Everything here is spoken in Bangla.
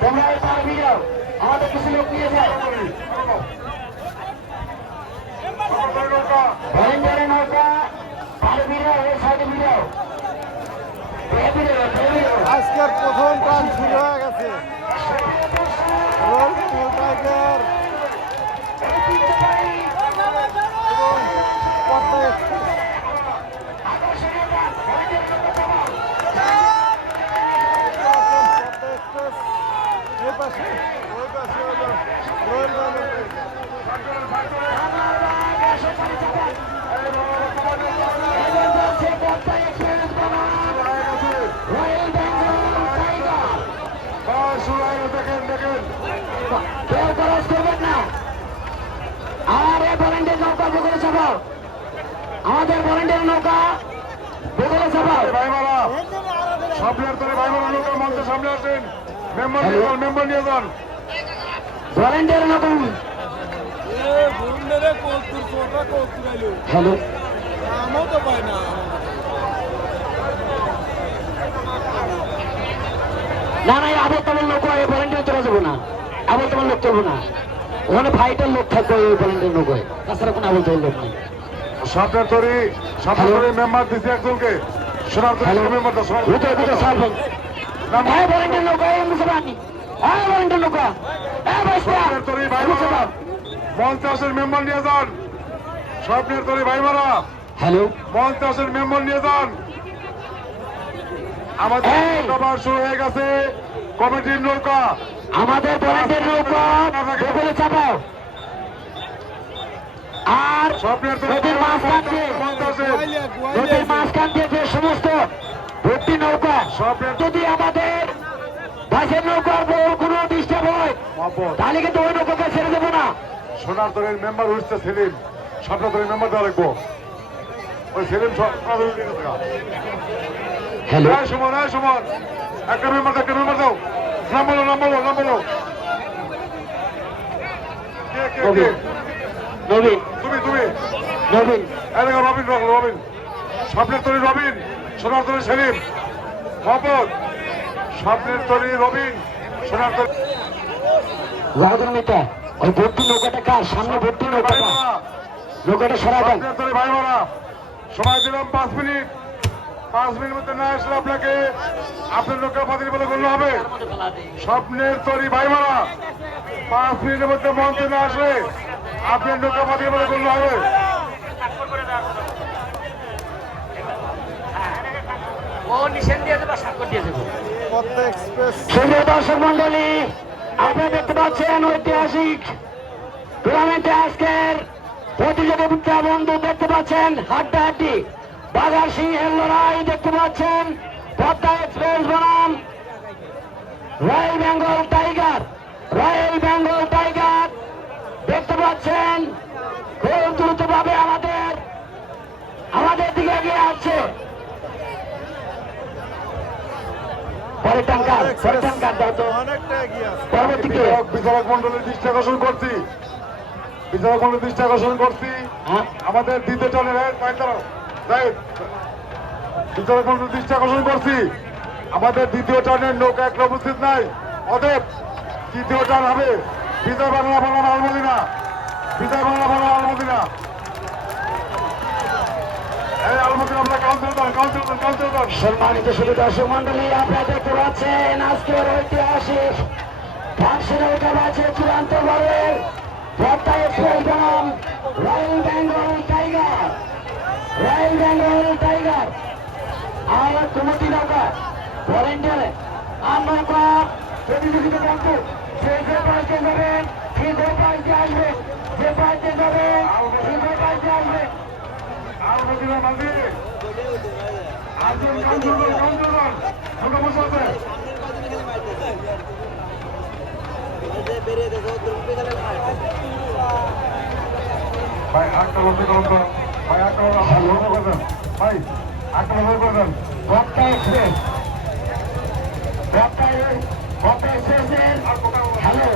তোমরা পারবি যাও, আমাদের কিছু লোক নিয়ে যায়। ভলেন্টিয়ারের নৌকা পারবি যাও, এই সাইডে যাও। আজকের প্রথম টান শুরু হয়ে গেছে। পদ্মা এক্সপ্রেস এই পাশে ওই পাশে হলো রয়েল কেউ খরচ করবেন না। আর এই ভলেন্টিয়ার নৌকা বগলে চাপাও, আমাদের ভলেন্টিয়ার নৌকা বগলে চাপাও। সামনের তলে ভাইমারা নৌকা মঞ্চের সামনে আসেন। মেম্বার নিয়ে যান। ভলেন্টিয়ার নৌকা হ্যালো আমও তো পাই না। না না, আবল তাবল লোক এই ভলেন্টিয়ার চলে যাবো না, আবল তাবল লোক চলবো না। ওখানে ফাইটার লোক থাকবে ওই ভলেন্টিয়ার নৌকায়, তাছাড়া কোনো আবল তাবল লোক নেই। সামনের তরি মেম্বার দিচ্ছে একজনকে। সোনার তরি মেম্বার তো ভলেন্টিয়ার নৌকা মুসলমানি, ভলেন্টিয়ার নৌকা মঞ্চাসের মেম্বার নিয়ে যান। স্বপ্নের তরি ভাইমারা হ্যালো মঞ্চাসের মেম্বার নিয়ে যান। আমাদের সভা শুরু হয়ে গেছে। কমিটির নৌকা, আমাদের ভলেন্টিয়ার নৌকা বগলে চাপাও। আর নদীর মাঝখান দিয়ে যে সমস্ত ভর্তি নৌকা যদি আমাদের বাসের নৌকার কোনো ডিস্টার্ব হয় তাহলে কিন্তু ওই নৌকাকে ছেড়ে দেবো না। সোনার তরের মেম্বার হচ্ছে সেলিম। স্বপ্ন তরের মেম্বার দেওয়া রাখবো। ওই সেলিম সুমন সুমন একটা মেম্বার দাও। নাম বলো। নবীন তুমি নবীন রবিন স্বপ্নের তরি রবিন, সোনার তরি সেলিম, মোহাম্মদ। স্বপ্নের তরি রবিন, সোনার তরি ওই ভর্তি নৌকাটা কার সামনে? ভর্তি নৌকাটা সরা দেন। স্বপ্নের তরি ভাইমারা সময় দিলাম 5 মিনিট। 5 মিনিট মধ্যে না আসলে আপনার নৌকা বাতিল বলে গণ্য হবে। স্বপ্নের তরি ভাইমারা 5 মিনিটের মধ্যে মঞ্চে না আসলে আপনার নৌকা বাতিল বলে গণ্য হবে। দর্শক মন্ডলী, আপনারা দেখতে পাচ্ছেন ঐতিহাসিক টুর্নামেন্টে আজকের প্রতিযোগিতা বন্ধু দেখতে পাচ্ছেন। হাড্ডাহাড্ডি বাঘার সিংহের লড়াই দেখতে পাচ্ছেন। পদ্মা এক্সপ্রেস বনাম রয়্যাল বেঙ্গল টাইগার দেখতে পাচ্ছেন। খুব দ্রুতভাবে আমাদের দিকে এগিয়ে আসছে। বিচারক মন্ডলের দৃষ্টি আকর্ষণ করছি। আমাদের দ্বিতীয় টানের বিচারক মন্ডলের দৃষ্টি আকর্ষণ করছি। আমাদের দ্বিতীয় টানের নৌকা একটা উপস্থিত নাই। অতএব তৃতীয় টান হবে। বিজয় বাংলা বনাম আলমদিনা। সম্মানিত শুধু দর্শক মন্ডলী, আপনারা দেখতে পাচ্ছেন আজকের ঐতিহাসিক ফাঁসি নৌকা বাজে চূড়ান্ত বলের পদ্মা এক্সপ্রেস বনাম রয়্যাল বেঙ্গল টাইগার। আর কমিটি নৌকা ভলেন্টিয়ারে আর নৌকা প্রতিযোগিতা বন্ধু যে পাইতে যাবেন যে পাইতে আসবে, যে পাইতে যাবেন যে পাইতে আসবে। ভাই একটা লক্ষ্য করুন তো। ভাই একটা লক্ষ্য করবেন। ভাই একটা লক্ষ্য করবেন। পদ্মা এক্সপ্রেসের হ্যালো